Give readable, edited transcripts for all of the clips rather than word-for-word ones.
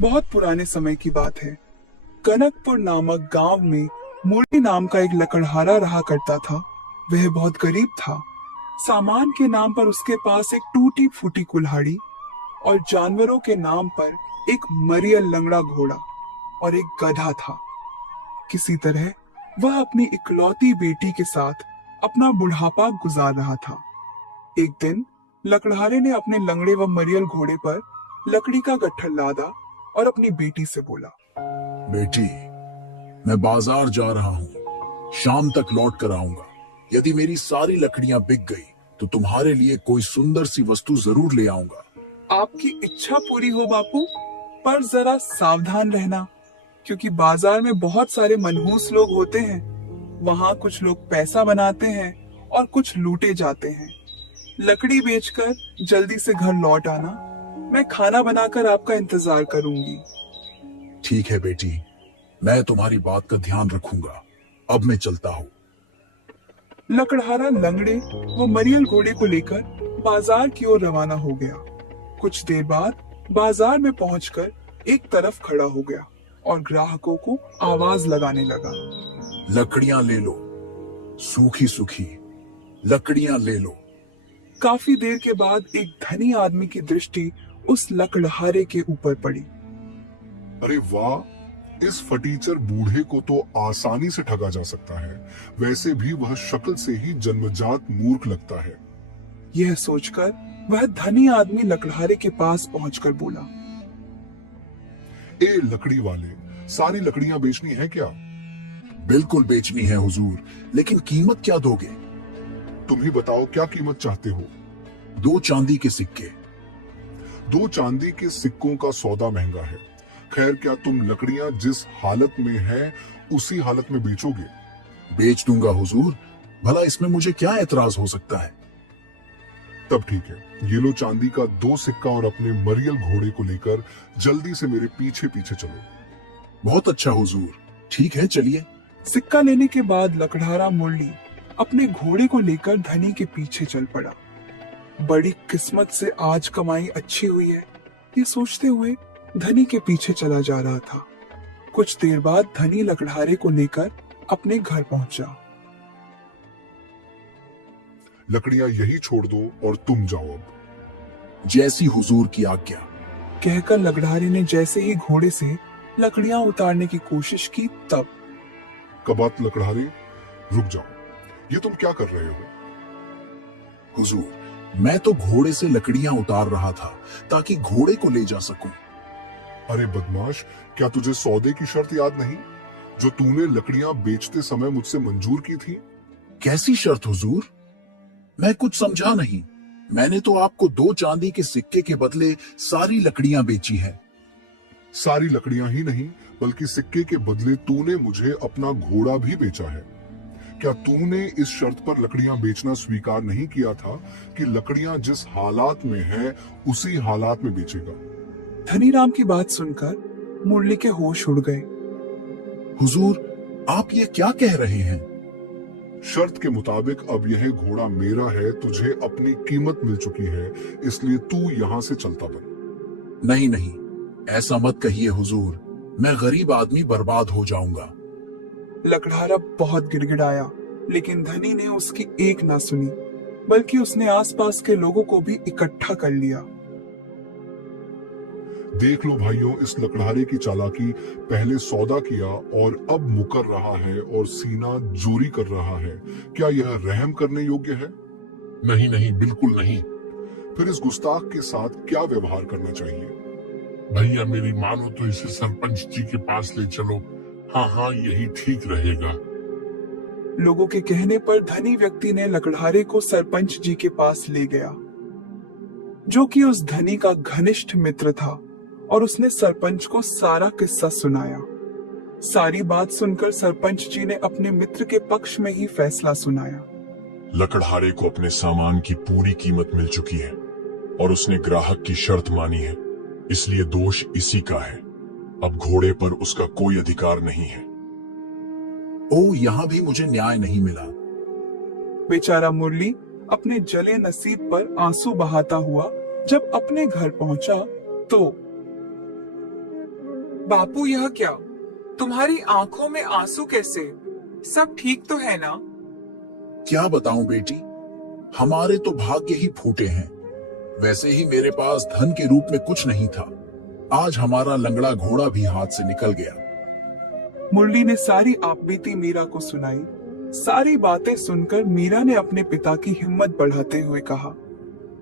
बहुत पुराने समय की बात है। कनकपुर नामक गांव में मुरली नाम का एक लकड़हारा रहा करता था। वह बहुत गरीब था। सामान के नाम पर उसके पास एक टूटी फूटी कुल्हाड़ी और जानवरों के नाम पर एक मरियल लंगड़ा घोड़ा और एक गधा था। किसी तरह वह अपनी इकलौती बेटी के साथ अपना बुढ़ापा गुजार रहा था। एक दिन लकड़हारे ने अपने लंगड़े व मरियल घोड़े पर लकड़ी का गट्ठर लादा और अपनी बेटी से बोला, बेटी, मैं बाजार जा रहा हूँ। शाम तक लौट कर आऊंगा। यदि मेरी सारी लकड़ियां बिक गई तो तुम्हारे लिए कोई सुंदर सी वस्तु जरूर ले आऊंगा। आपकी इच्छा पूरी हो बापू, पर जरा सावधान रहना, क्योंकि बाजार में बहुत सारे मनहूस लोग होते हैं। वहाँ कुछ लोग पैसा बनाते हैं और कुछ लूटे जाते हैं। लकड़ी बेचकर जल्दी से घर लौट आना। मैं खाना बनाकर आपका इंतजार करूंगी। ठीक है बेटी, मैं तुम्हारी बात का ध्यान रखूंगा। अब मैं चलता हूँ। लकड़हारा लंगड़े व मरियल घोड़े को लेकर बाजार की ओर रवाना हो गया। कुछ देर बाद बाजार में पहुंचकर एक तरफ खड़ा हो गया और ग्राहकों को आवाज लगाने लगा, लकड़ियां ले लो, सूखी सूखी लकड़ियां ले लो। काफी देर के बाद एक धनी आदमी की दृष्टि उस लकड़हारे के ऊपर पड़ी। अरे वाह, इस फटीचर बूढ़े को तो आसानी से ठगा जा सकता है। वैसे भी वह शक्ल से ही जन्मजात मूर्ख लगता है। यह सोचकर वह धनी आदमी लकड़हारे के पास पहुंचकर बोला, ए लकड़ी वाले, सारी लकड़ियां बेचनी है क्या? बिल्कुल बेचनी है हुजूर, लेकिन कीमत क्या दोगे? तुम ही बताओ, क्या कीमत चाहते हो? 2 चांदी के सिक्के। 2 चांदी के सिक्कों का सौदा महंगा है। खैर, क्या तुम लकड़ियां जिस हालत में है उसी हालत में बेचोगे? बेच दूंगा हुजूर, भला इसमें मुझे क्या एतराज हो सकता है? तब ठीक है, ये लो चांदी का 2 सिक्का और अपने मरियल घोड़े को लेकर जल्दी से मेरे पीछे पीछे चलो। बहुत अच्छा हुजूर, ठीक है, चलिए। सिक्का लेने के बाद लकड़हारा मुरली अपने घोड़े को लेकर धनी के पीछे चल पड़ा। बड़ी किस्मत से आज कमाई अच्छी हुई है, ये सोचते हुए धनी के पीछे चला जा रहा था। कुछ देर बाद धनी लकड़हारे को लेकर अपने घर पहुंचा। लकड़ियां यही छोड़ दो और तुम जाओ अब। जैसी हुजूर की आज्ञा। कहकर लकड़हारे ने जैसे ही घोड़े से लकड़ियां उतारने की कोशिश की, तब कबात लकड़हारे, रुक जाओ। ये तुम क्या कर रहे हो? हुजूर, मैं तो घोड़े से लकड़ियां उतार रहा था ताकि घोड़े को ले जा सकूं। अरे बदमाश, क्या तुझे सौदे की शर्त याद नहीं जो तूने लकड़ियां बेचते समय मुझसे मंजूर की थी? कैसी शर्त हुजूर? मैं कुछ समझा नहीं। मैंने तो आपको 2 चांदी के सिक्के के बदले सारी लकड़ियां बेची है। सारी लकड़ियां ही नहीं, बल्कि सिक्के के बदले तूने मुझे अपना घोड़ा भी बेचा है। क्या तूने इस शर्त पर लकड़ियां बेचना स्वीकार नहीं किया था कि लकड़ियां जिस हालात में है उसी हालात में बेचेगा? धनी राम की बात सुनकर मुरली के होश उड़ गए। हुजूर, आप ये क्या कह रहे हैं? शर्त के मुताबिक अब यह घोड़ा मेरा है, तुझे अपनी कीमत मिल चुकी है, इसलिए तू यहाँ से चलता बन। नहीं नहीं, ऐसा मत कहिए हुजूर, मैं गरीब आदमी बर्बाद हो जाऊंगा। लकड़हारा बहुत गिड़गिड़ाया, लेकिन धनी ने उसकी एक ना सुनी, बल्कि उसने आसपास के लोगों को भी इकट्ठा कर लिया। देख लो भाइयों, इस लकड़हारे की चालाकी। पहले सौदा किया और अब मुकर रहा है और सीना जोरी कर रहा है। क्या यह रहम करने योग्य है? नहीं नहीं, बिल्कुल नहीं। फिर इस गुस्ताख के साथ क्या व्यवहार करना चाहिए? भैया मेरी मानो तो इसे सरपंच जी के पास ले चलो। हाँ हाँ, यही ठीक रहेगा। लोगों के कहने पर धनी व्यक्ति ने लकड़हारे को सरपंच जी के पास ले गया, जो कि उस धनी का घनिष्ठ मित्र था, और उसने सरपंच को सारा किस्सा सुनाया। सारी बात सुनकर सरपंच जी ने अपने मित्र के पक्ष में ही फैसला सुनाया। लकड़हारे को अपने सामान की पूरी कीमत मिल चुकी है और उसने ग्राहक की शर्त मानी है, इसलिए दोष इसी का है। अब घोड़े पर उसका कोई अधिकार नहीं है। ओ, यहाँ भी मुझे न्याय नहीं मिला। बेचारा मुरली अपने जले नसीब पर आंसू बहाता हुआ जब अपने घर पहुंचा तो बापू यह क्या? तुम्हारी आंखों में आंसू कैसे? सब ठीक तो है ना? क्या बताऊं बेटी, हमारे तो भाग्य ही फूटे हैं। वैसे ही मेरे पास धन के रूप में कुछ नहीं था। आज हमारा लंगड़ा घोड़ा भी हाथ से निकल गया। मुरली ने सारी आपबीती मीरा को सुनाई। सारी बातें सुनकर मीरा ने अपने पिता की हिम्मत बढ़ाते हुए कहा,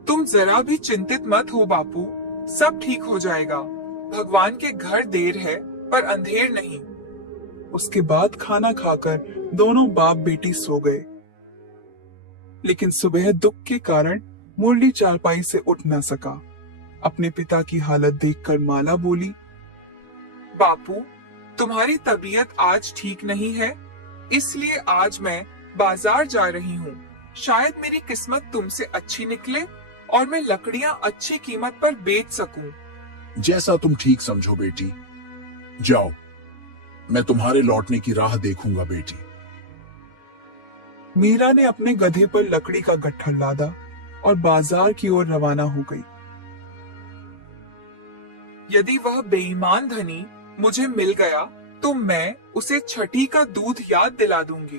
तुम जरा भी चिंतित मत हो बापू, सब ठीक हो जाएगा। भगवान के घर देर है पर अंधेर नहीं। उसके बाद खाना खाकर दोनों बाप बेटी सो गए। लेकिन सुबह दुख के कारण मुरली चारपाई से उठ न सका। अपने पिता की हालत देखकर माला बोली, बापू, तुम्हारी तबीयत आज ठीक नहीं है, इसलिए आज मैं बाजार जा रही हूँ। शायद मेरी किस्मत तुमसे अच्छी निकले और मैं लकड़ियाँ अच्छी कीमत पर बेच सकूं। जैसा तुम ठीक समझो बेटी। जाओ, मैं तुम्हारे लौटने की राह देखूंगा बेटी। मीरा ने अपने गधे पर लकड़ी का गट्ठर लादा और बाजार की ओर रवाना हो गई। यदि वह बेईमान धनी मुझे मिल गया तो मैं उसे छठी का दूध याद दिला दूंगी।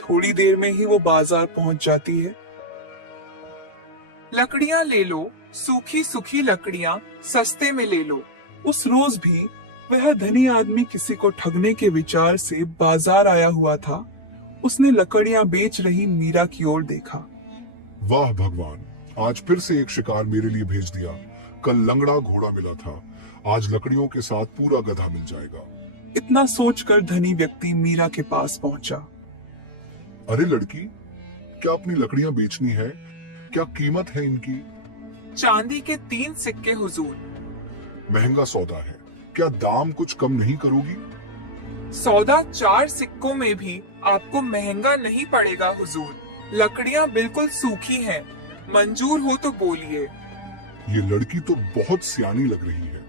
थोड़ी देर में ही वो बाजार पहुंच जाती है। लकड़ियां ले लो, सूखी सूखी लकड़ियां सस्ते में ले लो। उस रोज भी वह धनी आदमी किसी को ठगने के विचार से बाजार आया हुआ था। उसने लकड़ियां बेच रही मीरा की ओर देखा। वाह भगवान, आज फिर से एक शिकार मेरे लिए भेज दिया। कल लंगड़ा घोड़ा मिला था, आज लकड़ियों के साथ पूरा गधा मिल जाएगा। इतना सोचकर धनी व्यक्ति मीरा के पास पहुंचा। अरे लड़की, क्या अपनी लकड़ियां बेचनी है? क्या कीमत है इनकी? चांदी के 3 सिक्के हुजूर। महंगा सौदा है, क्या दाम कुछ कम नहीं करोगी? सौदा 4 सिक्कों में भी आपको महंगा नहीं पड़ेगा हुजूर। लकड़ियां बिल्कुल सूखी हैं, मंजूर हो तो बोलिए। ये लड़की तो बहुत सियानी लग रही है।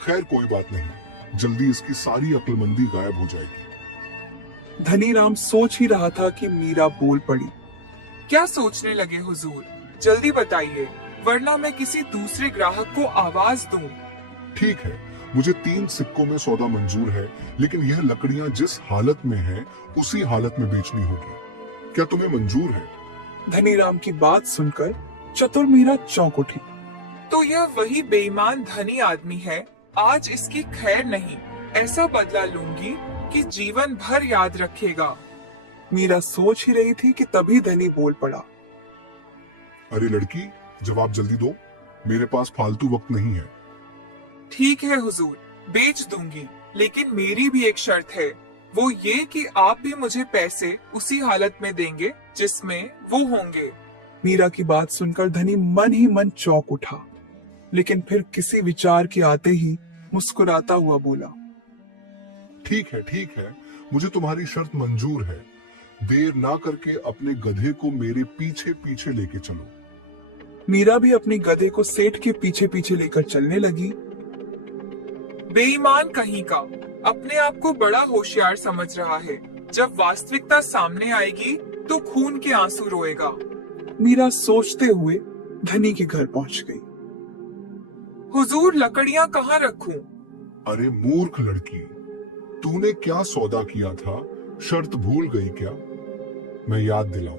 खैर कोई बात नहीं, जल्दी इसकी सारी अक्लमंदी गायब हो जाएगी। धनीराम सोच ही रहा था कि मीरा बोल पड़ी। क्या सोचने लगे हुजूर? जल्दी बताइए, वरना मैं किसी दूसरे ग्राहक को आवाज दूं। ठीक है, मुझे 3 सिक्कों में सौदा मंजूर है, लेकिन यह लकड़ियां जिस हालत में हैं, उसी हालत में बेचनी होगी। क्या तुम्हें मंजूर है? धनीराम की बात सुनकर चतुर मीरा चौंक उठी। तो यह वही बेईमान धनी आदमी है। आज इसकी खैर नहीं, ऐसा बदला लूंगी कि जीवन भर याद रखेगा। मीरा सोच ही रही थी कि तभी धनी बोल पड़ा। अरे लड़की, जवाब जल्दी दो, मेरे पास फालतू वक्त नहीं है। ठीक है हुजूर, बेच दूंगी, लेकिन मेरी भी एक शर्त है। वो ये कि आप भी मुझे पैसे उसी हालत में देंगे जिसमें वो होंगे। मीरा की बात सुनकर धनी मन ही मन चौंक उठा, लेकिन फिर किसी विचार के आते ही मुस्कुराता हुआ बोला, ठीक है, मुझे तुम्हारी शर्त मंजूर है। देर ना करके अपने गधे को मेरे पीछे पीछे लेके चलो। मीरा भी अपने गधे को सेठ के पीछे पीछे लेकर चलने लगी। बेईमान कहीं का, अपने आप को बड़ा होशियार समझ रहा है। जब वास्तविकता सामने आएगी तो खून के आंसू रोएगा। मीरा सोचते हुए धनी के घर पहुंच गई। हुजूर, लकड़ियां कहाँ रखूं? अरे मूर्ख लड़की, तूने क्या सौदा किया था? शर्त भूल गई क्या? मैं याद दिलाऊं।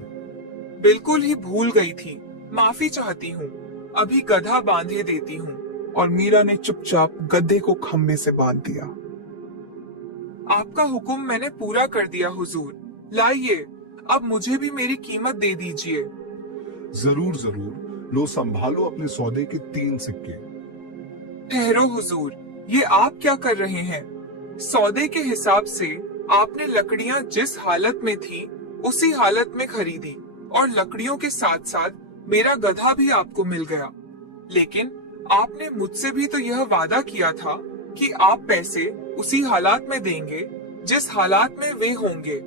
बिल्कुल ही भूल गई थी, माफी चाहती हूँ। अभी गधा बांधे देती हूँ। और मीरा ने चुपचाप गधे को खम्भे से बांध दिया। आपका हुक्म मैंने पूरा कर दिया हुजूर। लाइए, अब मुझे भी मेरी कीमत दे दीजिए। जरूर, लो संभालो अपने सौदे के 3 सिक्के। ठहरो हुजूर, ये आप क्या कर रहे हैं? सौदे के हिसाब से आपने लकड़ियां जिस हालत में थी उसी हालत में खरीदी, और लकड़ियों के साथ साथ मेरा गधा भी आपको मिल गया। लेकिन आपने मुझसे भी तो यह वादा किया था कि आप पैसे उसी हालात में देंगे जिस हालात में वे होंगे।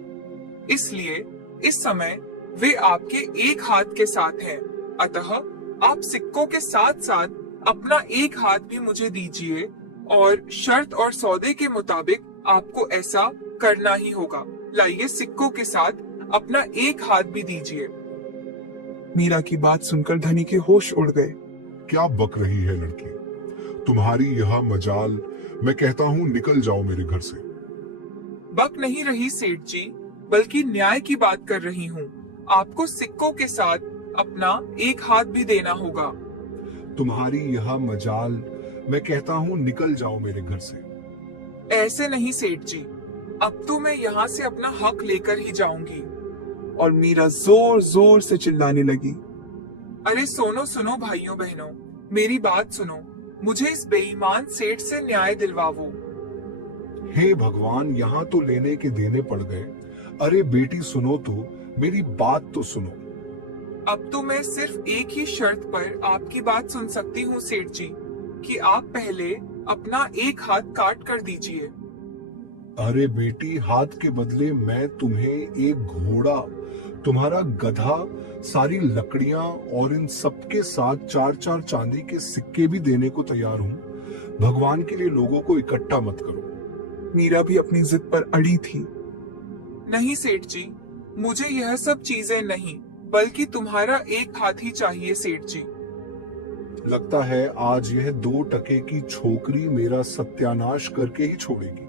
इसलिए इस समय वे आपके एक हाथ के साथ हैं। अतः आप सिक्कों के साथ साथ अपना एक हाथ भी मुझे दीजिए, और शर्त और सौदे के मुताबिक आपको ऐसा करना ही होगा। लाइए, सिक्कों के साथ अपना एक हाथ भी दीजिए। मीरा की बात सुनकर धनी के होश उड़ गए। क्या बक रही है लड़की? तुम्हारी यह मजाल मैं कहता हूँ निकल जाओ मेरे घर से। बक नहीं रही सेठ जी, बल्कि न्याय की बात कर रही हूँ। आपको सिक्कों के साथ अपना एक हाथ भी देना होगा। तुम्हारी यह मजाल, मैं कहता हूँ निकल जाओ मेरे घर से। ऐसे नहीं सेठ जी, अब तो मैं यहाँ से अपना हक लेकर ही जाऊंगी। और मीरा जोर जोर से चिल्लाने लगी। अरे सुनो सुनो भाइयों बहनों, मेरी बात सुनो। मुझे इस बेईमान सेठ से न्याय दिलवाओ। हे भगवान, यहाँ तो लेने के देने पड़ गए। अरे बेटी सुनो तो, मेरी बात तो सुनो। अब तो मैं सिर्फ एक ही शर्त पर आपकी बात सुन सकती हूँ सेठ जी, कि आप पहले अपना एक हाथ काट कर दीजिए। अरे बेटी, हाथ के बदले मैं तुम्हें एक घोड़ा, तुम्हारा गधा, सारी लकड़ियां और इन सबके साथ 4-4 चांदी के सिक्के भी देने को तैयार हूँ। भगवान के लिए लोगों को इकट्ठा मत करो। मीरा भी अपनी जिद पर अड़ी थी। नहीं सेठ जी, मुझे यह सब चीजें नहीं, बल्कि तुम्हारा एक हाथ ही चाहिए सेठ जी। लगता है आज यह 2 टके की छोकरी मेरा सत्यानाश करके ही छोड़ेगी।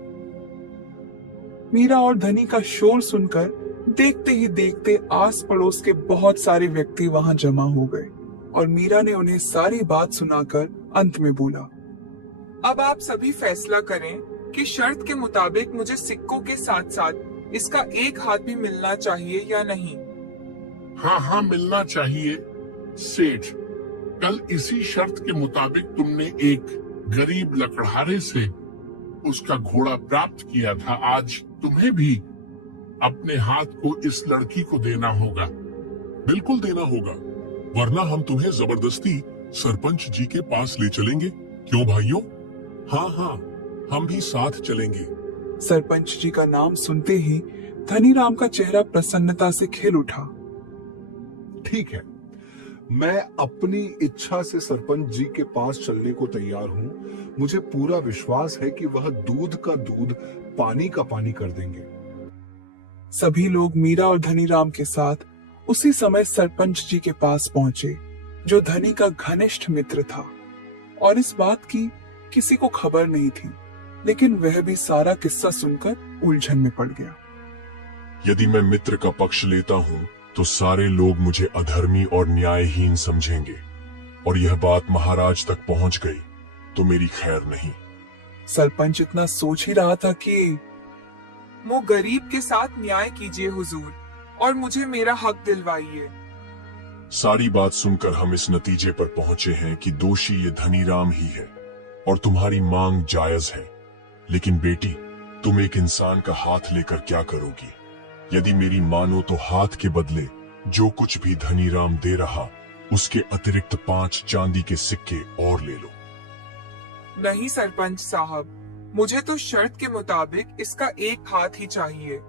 मीरा और धनी का शोर सुनकर देखते ही देखते आस पड़ोस के बहुत सारे व्यक्ति वहां जमा हो गए और मीरा ने उन्हें सारी बात सुनाकर अंत में बोला, अब आप सभी फैसला करें कि शर्त के मुताबिक मुझे सिक्कों के साथ साथ इसका एक हाथ भी मिलना चाहिए या नहीं। हाँ हाँ, मिलना चाहिए सेठ। कल इसी शर्त के मुताबिक तुमने एक गरीब लकड़हारे से उसका घोड़ा प्राप्त किया था। आज तुम्हें भी अपने हाथ को इस लड़की को देना होगा। बिल्कुल देना होगा, वरना हम तुम्हें जबरदस्ती सरपंच जी के पास ले चलेंगे। क्यों भाइयों? हाँ हाँ, हम भी साथ चलेंगे। सरपंच जी का नाम सुनते ही धनीराम का चेहरा प्रसन्नता से खिल उठा। ठीक है, मैं अपनी इच्छा से सरपंच जी के पास चलने को तैयार हूँ। मुझे पूरा विश्वास है कि वह दूध का दूध, पानी का पानी कर देंगे। सभी लोग मीरा और धनीराम के साथ उसी समय सरपंच जी के पास पहुंचे, जो धनी का घनिष्ठ मित्र था। और इस बात की किसी को खबर नहीं थी, लेकिन वह भी सारा किस्सा सुनकर उलझन में पड़ गया। यदि मैं मित्र का पक्ष लेता हूँ तो सारे लोग मुझे अधर्मी और न्यायहीन समझेंगे, और यह बात महाराज तक पहुंच गई तो मेरी खैर नहीं। सरपंच इतना सोच ही रहा था कि वो गरीब के साथ न्याय कीजिए हुजूर, और मुझे मेरा हक दिलवाइए। सारी बात सुनकर हम इस नतीजे पर पहुंचे हैं कि दोषी ये धनीराम ही है, और तुम्हारी मांग जायज है। लेकिन बेटी, तुम एक इंसान का हाथ लेकर क्या करोगी? यदि मेरी मानो तो हाथ के बदले जो कुछ भी धनीराम दे रहा, उसके अतिरिक्त 5 चांदी के सिक्के और ले लो। नहीं सरपंच साहब, मुझे तो शर्त के मुताबिक इसका एक हाथ ही चाहिए।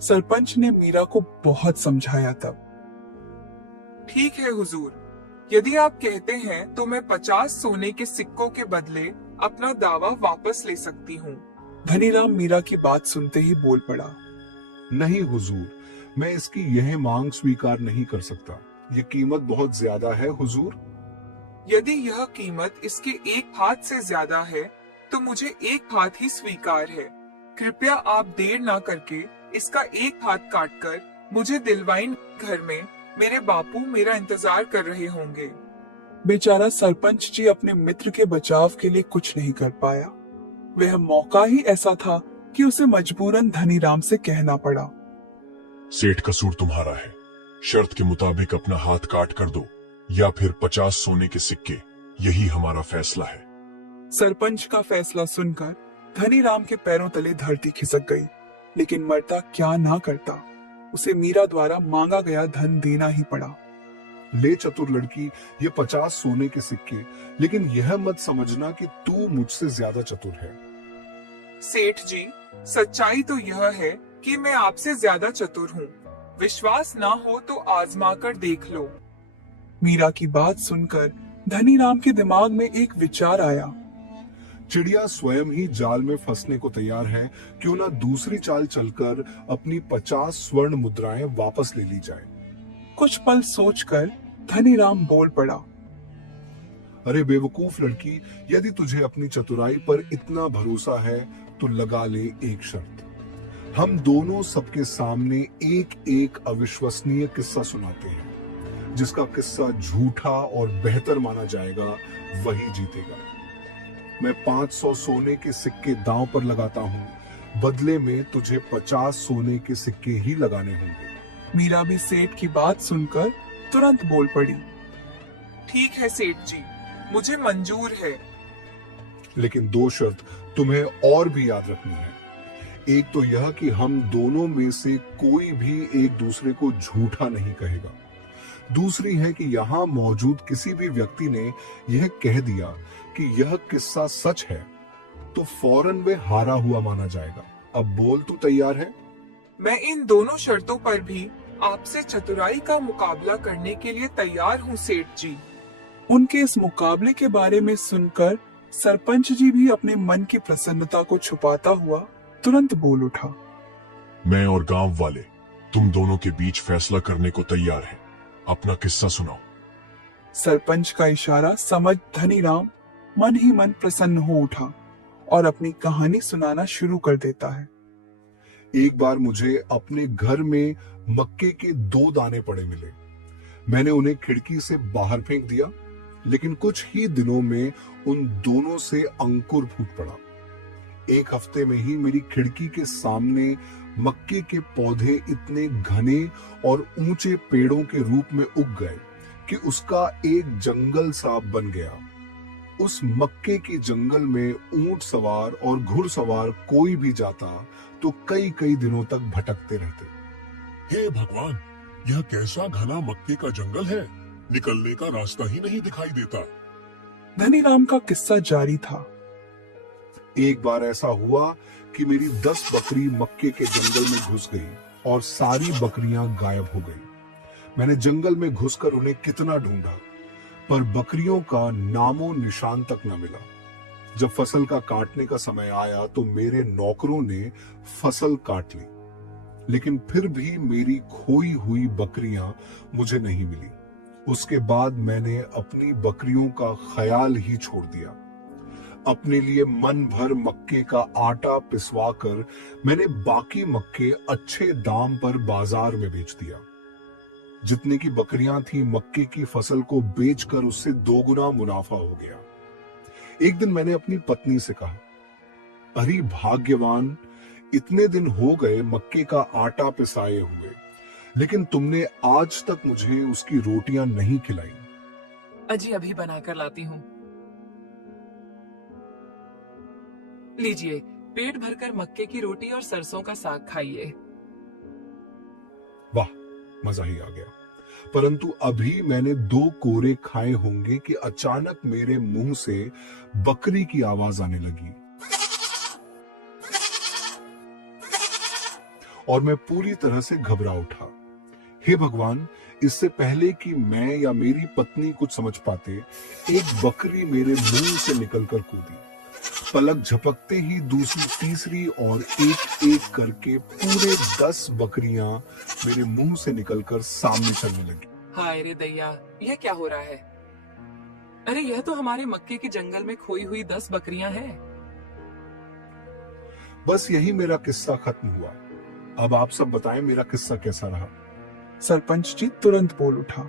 सरपंच ने मीरा को बहुत समझाया। तब ठीक है हुजूर, यदि आप कहते हैं तो मैं 50 सोने के सिक्कों के बदले अपना दावा वापस ले सकती हूँ। धनीराम मीरा की बात सुनते ही बोल पड़ा, नहीं हुजूर, मैं इसकी यह मांग स्वीकार नहीं कर सकता। ये कीमत बहुत ज्यादा है हुजूर। यदि यह कीमत इसके एक हाथ से ज्यादा है तो मुझे एक हाथ ही स्वीकार है। कृपया आप देर ना करके इसका एक हाथ काटकर मुझे दिलवाइन घर में मेरे बापू मेरा इंतजार कर रहे होंगे। बेचारा सरपंच जी अपने मित्र के बचाव के लिए कुछ नहीं कर पाया। वह मौका ही ऐसा था कि उसे मजबूरन धनीराम से कहना पड़ा, सेठ, कसूर तुम्हारा है। शर्त के मुताबिक अपना हाथ काट कर दो, या फिर 50 सोने के सिक्के। यही हमारा फैसला है। सरपंच का फैसला सुनकर धनीराम के पैरों तले धरती खिसक गई, लेकिन मरता क्या ना करता, उसे मीरा द्वारा मांगा गया धन देना ही पड़ा। ले चतुर लड़की, ये 50 सोने के सिक्के, लेकिन यह मत समझना कि तू मुझसे ज्यादा चतुर है। सेठ जी, सच्चाई तो यह है कि मैं आपसे ज्यादा चतुर हूँ। विश्वास ना हो तो आजमा कर देख लो। मीरा की बात सुनकर धनीराम के दिमाग में एक विचार आया। चिड़िया स्वयं ही जाल में फंसने को तैयार है, क्यों ना दूसरी चाल चलकर अपनी 50 स्वर्ण मुद्राएं वापस ले ली जाए। कुछ पल सोचकर धनीराम बोल पड़ा, अरे बेवकूफ लड़की, यदि तुझे अपनी चतुराई पर इतना भरोसा है तो लगा ले एक शर्त। हम दोनों सबके सामने एक एक अविश्वसनीय किस्सा सुनाते हैं। जिसका किस्सा झूठा और बेहतर माना जाएगा वही जीतेगा। मैं 500 सोने के सिक्के दांव पर लगाता हूँ, बदले में तुझे 50 सोने के सिक्के ही लगाने होंगे। मीरा भी सेठ की बात सुनकर तुरंत बोल पड़ी, ठीक है सेठ जी, मुझे मंजूर है। लेकिन 2 शर्त तुम्हें और भी याद रखनी है। एक तो यह कि हम दोनों में से कोई भी एक दूसरे को झूठा नहीं कहेगा। दूसरी है कि यहाँ मौजूद किसी भी व्यक्ति ने यह कह दिया कि यह किस्सा सच है तो फौरन वे हारा हुआ माना जाएगा। अब बोल, तू तैयार है? मैं इन दोनों शर्तों पर भी आपसे चतुराई का मुकाबला करने के लिए तैयार हूँ सेठ जी। उनके इस मुकाबले के बारे में सुनकर सरपंच जी भी अपने मन की प्रसन्नता को छुपाता हुआ तुरंत बोल उठा, मैं और गांव वाले तुम दोनों के बीच फैसला करने को तैयार हैं। अपना किस्सा सुनाओ। सरपंच का इशारा समझ धनीराम मन ही मन प्रसन्न हो उठा और अपनी कहानी सुनाना शुरू कर देता है। एक बार मुझे अपने घर में मक्के के 2 दाने पड़े मिले। मैंने उन्हें खिड़की से बाहर फेंक दिया, लेकिन कुछ ही दिनों में उन दोनों से अंकुर फूट पड़ा। 1 हफ्ते में ही मेरी खिड़की के सामने मक्के के पौधे इतने घने और ऊंचे पेड़ों के रूप में उग गए कि उसका एक जंगल सा बन गया। उस मक्के के जंगल में ऊंट सवार और घुड़सवार कोई भी जाता तो कई कई दिनों तक भटकते रहते। हे भगवान, यह कैसा घना मक्के का जंगल है, निकलने का रास्ता ही नहीं दिखाई देता। धनीराम का किस्सा जारी था। एक बार ऐसा हुआ कि मेरी 10 बकरी मक्के के जंगल में घुस गई और सारी बकरियां गायब हो गई। मैंने जंगल में घुसकर उन्हें कितना ढूंढा, पर बकरियों का नामो निशान तक न मिला। जब फसल का काटने का समय आया तो मेरे नौकरों ने फसल काट ली, लेकिन फिर भी मेरी खोई हुई बकरियां मुझे नहीं मिली। उसके बाद मैंने अपनी बकरियों का ख्याल ही छोड़ दिया। अपने लिए मन भर मक्के का आटा पिसवाकर मैंने बाकी मक्के अच्छे दाम पर बाजार में बेच दिया। जितने की बकरियां थी, मक्के की फसल को बेचकर उससे 2 गुना मुनाफा हो गया। एक दिन मैंने अपनी पत्नी से कहा, अरे भाग्यवान, इतने दिन हो गए मक्के का आटा पिसाए हुए, लेकिन तुमने आज तक मुझे उसकी रोटियां नहीं खिलाई। अजी अभी बनाकर लाती हूँ। लीजिए, पेट भरकर मक्के की रोटी और सरसों का साग खाइए। वाह, मजा ही आ गया। परंतु अभी मैंने 2 कोरे खाए होंगे कि अचानक मेरे मुंह से बकरी की आवाज आने लगी और मैं पूरी तरह से घबरा उठा। हे भगवान, इससे पहले कि मैं या मेरी पत्नी कुछ समझ पाते, एक बकरी मेरे मुंह से निकलकर कूदी। पलक झपकते ही दूसरी, तीसरी और एक एक करके पूरे 10 बकरियां मेरे मुंह से निकलकर सामने चलने लगी। हाय रे दैया, यह क्या हो रहा है? अरे यह तो हमारे मक्के के जंगल में खोई हुई 10 बकरियां हैं। बस यही मेरा किस्सा खत्म हुआ। अब आप सब बताएं मेरा किस्सा कैसा रहा। सरपंच जी तुरंत बोल उठा,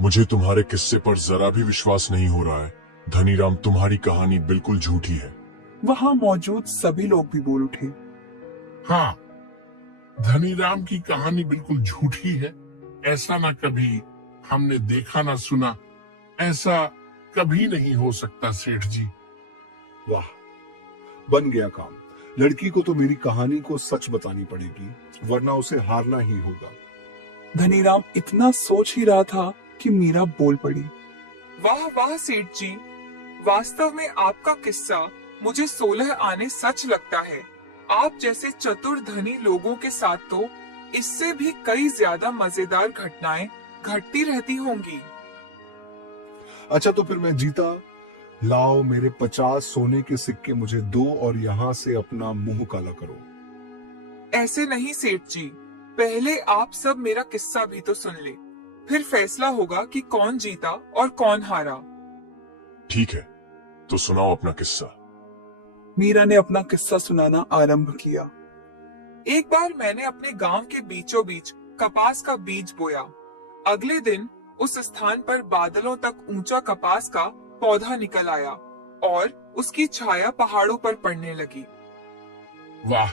मुझे तुम्हारे किस्से पर जरा भी विश्वास नहीं हो रहा है। धनीराम, तुम्हारी कहानी बिल्कुल झूठी है। वहां मौजूद सभी लोग भी बोल उठे, हाँ, धनीराम की कहानी बिल्कुल झूठी है। ऐसा ना कभी हमने देखा ना सुना, ऐसा कभी नहीं हो सकता सेठ जी। वाह, बन गया काम। लड़की को तो मेरी कहानी को सच बतानी पड़ेगी, वरना उसे हारना ही होगा। धनीराम इतना सोच ही रहा था कि मीरा बोल पड़ी, वाह वाह सेठ जी, वास्तव में आपका किस्सा मुझे 16 आने सच लगता है। आप जैसे चतुर धनी लोगों के साथ तो इससे भी कई ज्यादा मजेदार घटनाएं घटती रहती होंगी। अच्छा, तो फिर मैं जीता। लाओ, मेरे 50 सोने के सिक्के मुझे दो और यहाँ से अपना मुंह काला करो। ऐसे नहीं सेठ जी, पहले आप सब मेरा किस्सा भी तो सुन ले, फिर फैसला होगा कि कौन जीता और कौन हारा। ठीक है, तो सुनाओ अपना किस्सा। मीरा ने अपना किस्सा सुनाना आरंभ किया। एक बार मैंने अपने गांव के बीचों बीच कपास का बीज बोया। अगले दिन उस स्थान पर बादलों तक ऊंचा कपास का पौधा निकल आया और उसकी छाया पहाड़ों पर पड़ने लगी। वाह,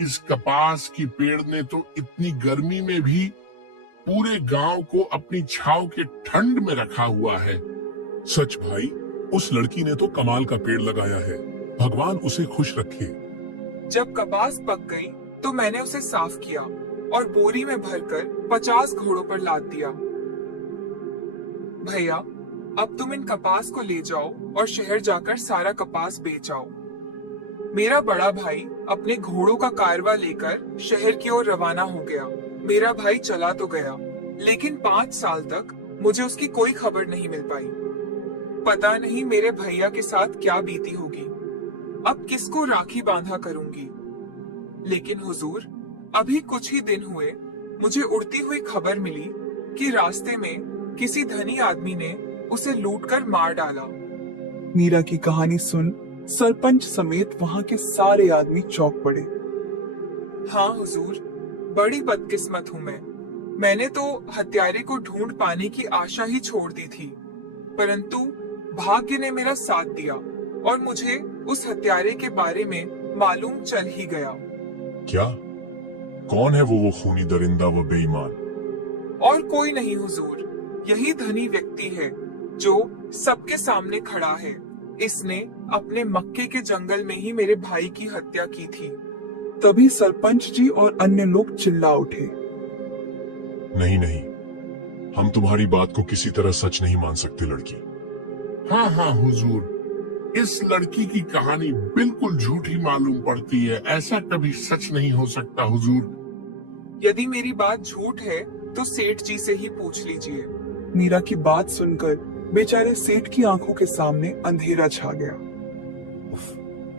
इस कपास की पेड़ ने तो इतनी गर्मी में भी पूरे गांव को अपनी छांव के ठंड में रखा हुआ है। सच भाई, उस लड़की ने तो कमाल का पेड़ लगाया है। भगवान उसे खुश रखे। जब कपास पक गई तो मैंने उसे साफ किया और बोरी में भरकर 50 घोड़ों पर लाद दिया। भैया, अब तुम इन कपास को ले जाओ और शहर जाकर सारा कपास बेच आओ। मेरा बड़ा भाई अपने घोड़ों का कारवा लेकर शहर की ओर रवाना हो गया। मेरा भाई चला तो गया, लेकिन 5 साल तक मुझे उसकी कोई खबर नहीं मिल पाई। पता नहीं मेरे भैया के साथ क्या बीती होगी। अब किसको राखी बांधा करूंगी। लेकिन हुजूर, अभी कुछ ही दिन हुए मुझे उड़ती हुई खबर मिली कि रास्ते में किसी धनी आदमी ने उसे लूटकर मार डाला। मीरा की कहानी सुन सरपंच समेत वहां के सारे आदमी चौंक पड़े। हाँ हुजूर, बड़ी बदकिस्मत हूँ मैं। मैंने तो हत्यारे को ढूंढ पाने की आशा ही छोड़ दी थी, परंतु भाग्य ने मेरा साथ दिया और मुझे उस हत्यारे के बारे में मालूम चल ही गया। क्या? कौन है वो खूनी दरिंदा व बेईमान? और कोई नहीं हुजूर, यही धनी व्यक्ति है जो सबके सामने खड़ा है। इसने अपने मक्के के जंगल में ही मेरे भाई की हत्या की थी। तभी सरपंच जी और अन्य लोग चिल्ला उठे। नहीं नहीं, हम तुम्हारी बात को किसी तरह सच नहीं मान सकते लड़की। हाँ हाँ हुजूर, इस लड़की की कहानी बिल्कुल झूठी मालूम पड़ती है। ऐसा कभी सच नहीं हो सकता हुजूर। यदि मेरी बात झूठ है तो सेठ जी से ही पूछ लीजिए। मीरा की बात सुनकर बेचारे सेठ की आंखों के सामने अंधेरा छा गया।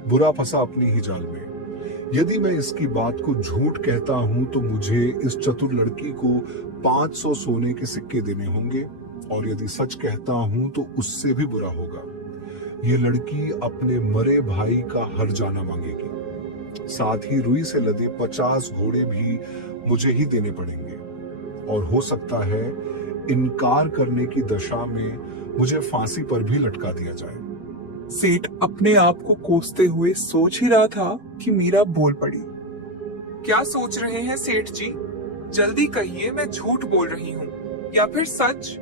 बुरा फंसा अपनी ही जाल में। यदि मैं इसकी बात को झूठ कहता हूं तो मुझे इस चतुर लड़की को 500 सोने के सिक्के देने होंगे, और यदि सच कहता हूं तो उससे भी बुरा होगा। ये लड़की अपने मरे भाई का हर जाना मांगेगी। साथ ही रुई से लदे 50 घोड़े भी मुझे ही देने पड़ेंगे, और हो सकता है इनकार करने की दशा में मुझे फांसी पर भी लटका दिया जाए। सेठ अपने आप को कोसते हुए सोच ही रहा था कि मीरा बोल पड़ी। क्या सोच रहे हैं सेठ जी? जल्दी कहिए, मैं झूठ बोल रही हूँ या फिर सच?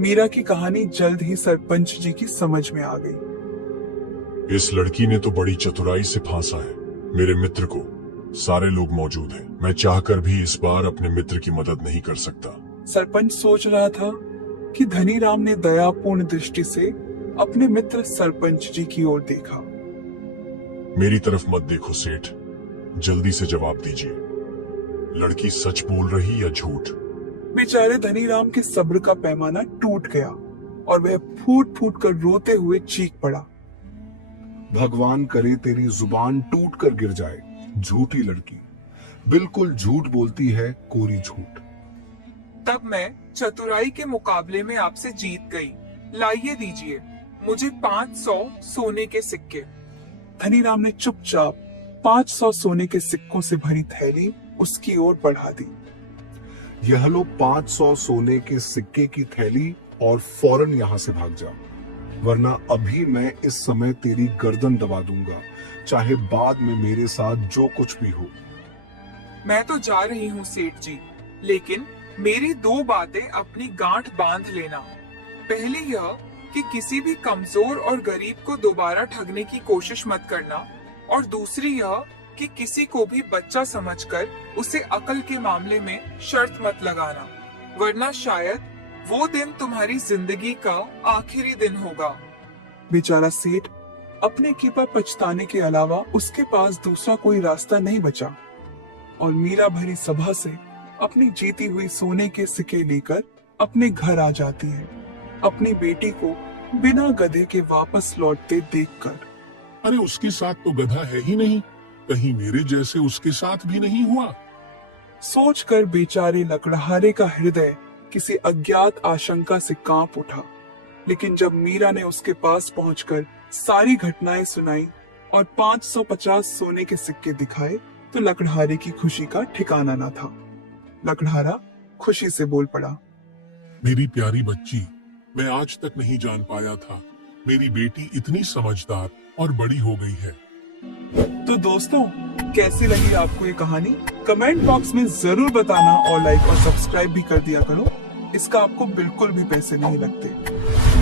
मीरा की कहानी जल्द ही सरपंच जी की समझ में आ गई। इस लड़की ने तो बड़ी चतुराई से फांसा है मेरे मित्र को। सारे लोग मौजूद हैं। मैं चाहकर भी इस बार अपने मित्र की मदद नहीं कर सकता। सरपंच सोच रहा था कि धनीराम ने दयापूर्ण दृष्टि से अपने मित्र सरपंच जी की ओर देखा। मेरी तरफ मत देखो सेठ, जल्दी से जवाब दीजिए। लड़की सच बोल रही या झूठ? बेचारे धनीराम के सब्र का पैमाना टूट गया और वह फूट फूट कर रोते हुए चीख पड़ा। भगवान करे तेरी जुबान टूट कर गिर जाए, झूठी लड़की। बिल्कुल झूठ बोलती है, कोरी झूठ। तब मैं चतुराई के मुकाबले में आपसे जीत गई। लाइए दीजिए मुझे 500 सोने के सिक्के। धनीराम ने चुपचाप 500 सोने के सिक्कों से भरी थैली उसकी ओर बढ़ा दी। यह लो 500 सोने के सिक्के की थैली और फौरन यहाँ से भाग जा, वरना अभी मैं इस समय तेरी गर्दन दबा दूंगा, चाहे बाद में मेरे साथ जो कुछ भी हो। मैं तो जा रही हूँ सेठ जी, लेकिन मेरी 2 बातें अपनी गांठ बांध लेना। पहली यह कि किसी भी कमजोर और गरीब को दोबारा ठगने की कोशिश मत करना, और दूसरी यह कि किसी को भी बच्चा समझकर उसे अकल के मामले में शर्त मत लगाना, वरना शायद वो दिन तुम्हारी जिंदगी का आखिरी दिन होगा। बेचारा सेठ अपने की पर पछताने के अलावा उसके पास दूसरा कोई रास्ता नहीं बचा, और मीरा भरी सभा से अपनी जीती हुई सोने के सिक्के लेकर अपने घर आ जाती है, अपनी बेटी को बिना गधे के वापस लौटते देखकर। अरे उसके साथ तो गधा है ही नहीं, कहीं मेरे जैसे उसके साथ भी नहीं हुआ। सोचकर बेचारे लकड़हारे का हृदय किसी अज्ञात आशंका से कांप उठा। लेकिन जब मीरा ने उसके पास पहुंचकर सारी घटनाएं सुनाई और 550 सोने के सिक्के दिखाए तो लकड़हारे की खुशी का ठिकाना न था। लकड़हारा खुशी से बोल पड़ा, मेरी प्यारी बच्ची, मैं आज तक नहीं जान पाया था मेरी बेटी इतनी समझदार और बड़ी हो गई है। तो दोस्तों, कैसी लगी आपको ये कहानी? कमेंट बॉक्स में जरूर बताना और लाइक और सब्सक्राइब भी कर दिया करो। इसका आपको बिल्कुल भी पैसे नहीं लगते।